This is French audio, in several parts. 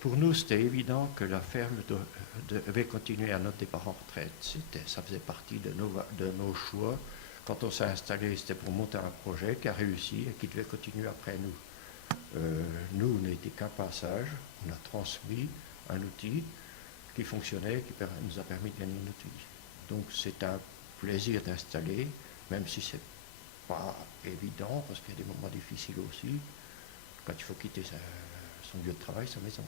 Pour nous, c'était évident que la ferme devait continuer à notre départ en retraite. Ça faisait partie de nos choix. Quand on s'est installé, c'était pour monter un projet qui a réussi et qui devait continuer après nous. Nous, on n'était qu'un passage. On a transmis un outil qui fonctionnait, qui nous a permis de gagner notre vie. Donc c'est un plaisir d'installer, même si c'est pas évident, parce qu'il y a des moments difficiles aussi, quand il faut quitter son lieu de travail, sa maison.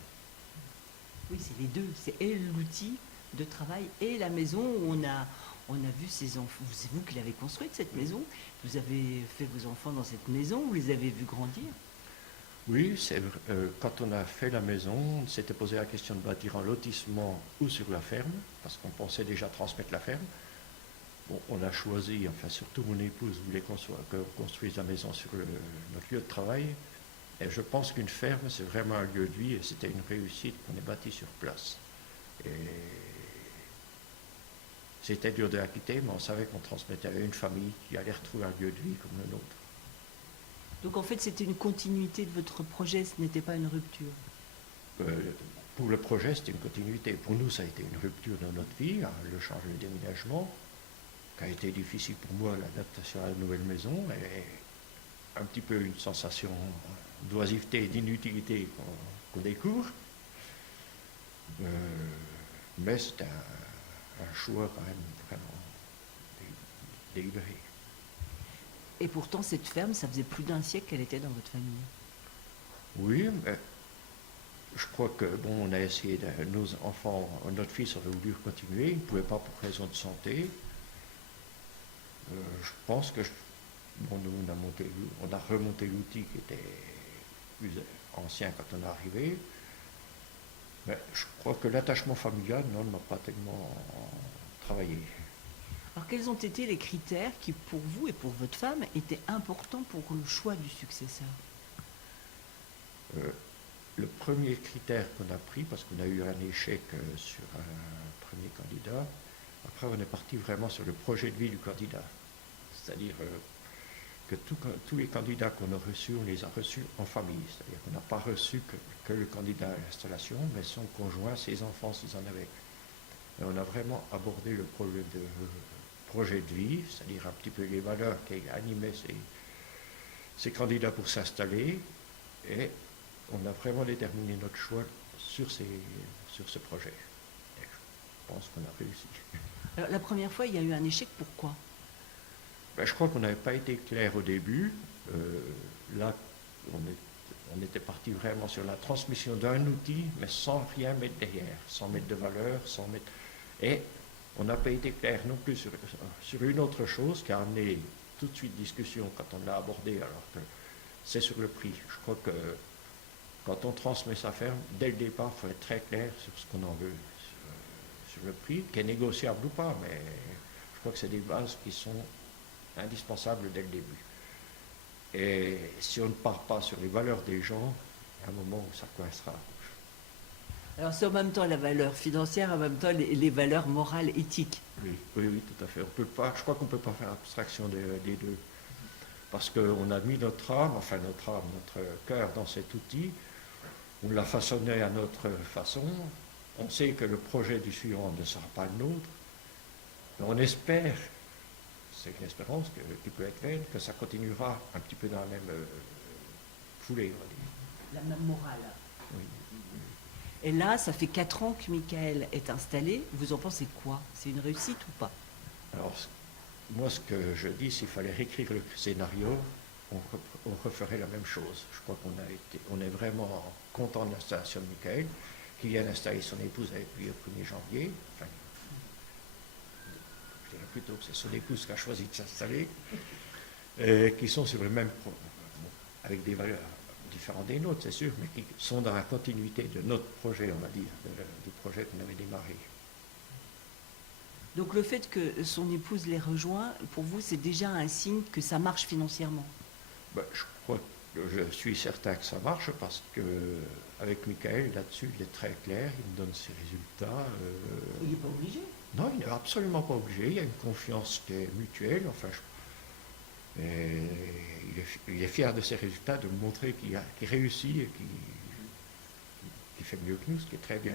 Oui, c'est les deux. C'est et l'outil de travail et la maison où on a vu ces enfants. C'est vous qui l'avez construite, cette maison. Vous avez fait vos enfants dans cette maison, vous les avez vus grandir. Oui, quand on a fait la maison, on s'était posé la question de bâtir un lotissement ou sur la ferme, parce qu'on pensait déjà transmettre la ferme. Bon, on a choisi, enfin surtout mon épouse voulait qu'on construise la maison sur notre lieu de travail. Et je pense qu'une ferme, c'est vraiment un lieu de vie et c'était une réussite qu'on ait bâti sur place. Et c'était dur de la quitter, mais on savait qu'on transmettait à une famille qui allait retrouver un lieu de vie comme le nôtre. Donc en fait, c'était une continuité de votre projet, ce n'était pas une rupture. Pour le projet, c'était une continuité. Pour nous, ça a été une rupture dans notre vie, hein, le changement de déménagement, qui a été difficile pour moi, l'adaptation à la nouvelle maison, et un petit peu une sensation d'oisiveté et d'inutilité qu'on découvre. Mais c'est un choix quand même vraiment délibéré. Et pourtant, cette ferme, ça faisait plus d'un siècle qu'elle était dans votre famille. Oui, mais je crois que bon, on a essayé, nos enfants, notre fils aurait voulu continuer, il ne pouvait pas pour raison de santé. Je pense que bon, nous, on a remonté l'outil qui était plus ancien quand on est arrivé. Mais je crois que l'attachement familial, non, ne m'a pas tellement travaillé. Alors quels ont été les critères qui, pour vous et pour votre femme, étaient importants pour le choix du successeur? Le premier critère qu'on a pris, parce qu'on a eu un échec sur un premier candidat, après on est parti vraiment sur le projet de vie du candidat. C'est-à-dire que tous les candidats qu'on a reçus, on les a reçus en famille. C'est-à-dire qu'on n'a pas reçu que le candidat à l'installation, mais son conjoint, ses enfants, s'ils en avaient. Et on a vraiment abordé le projet de vie, c'est-à-dire un petit peu les valeurs qui animaient ces candidats pour s'installer, et on a vraiment déterminé notre choix sur ce projet. Et je pense qu'on a réussi. Alors la première fois, il y a eu un échec, pourquoi? Je crois qu'on n'avait pas été clair au début. Là, on était parti vraiment sur la transmission d'un outil, mais sans rien mettre derrière, sans mettre de valeur, Et on n'a pas été clair non plus sur une autre chose qui a amené tout de suite discussion quand on l'a abordé, alors que c'est sur le prix. Je crois que quand on transmet sa ferme, dès le départ, il faut être très clair sur ce qu'on en veut, sur le prix, qui est négociable ou pas, mais je crois que c'est des bases qui sont indispensables dès le début. Et si on ne part pas sur les valeurs des gens, il y a un moment où ça coincera. Alors c'est en même temps la valeur financière, en même temps les valeurs morales, éthiques. Oui, tout à fait. Je crois qu'on ne peut pas faire abstraction des deux. Parce qu'on a mis notre âme, notre cœur dans cet outil, on l'a façonné à notre façon, on sait que le projet du suivant ne sera pas le nôtre, mais on espère, c'est une espérance qui peut être vaine, que ça continuera un petit peu dans la même foulée, on va dire. La même morale. Oui. Et là, ça fait 4 ans que Michael est installé. Vous en pensez quoi? C'est une réussite ou pas? Alors, moi, ce que je dis, s'il fallait réécrire le scénario, on referait la même chose. Je crois qu'on est vraiment content de l'installation de Michael, qui vient d'installer son épouse avec lui au 1er janvier. Enfin, je dirais plutôt que c'est son épouse qui a choisi de s'installer, qui sont sur le même avec des valeurs différentes des nôtres, c'est sûr, mais qui sont dans la continuité de notre projet, on va dire, du projet qu'on avait démarré. Donc le fait que son épouse les rejoint, pour vous, c'est déjà un signe que ça marche financièrement? Je crois que je suis certain que ça marche parce que avec Michael, là-dessus, il est très clair, il me donne ses résultats. Il n'est pas obligé. Non, il n'est absolument pas obligé, il y a une confiance qui est mutuelle, il est fier de ses résultats, de montrer qu'il réussit et fait mieux que nous, ce qui est très bien.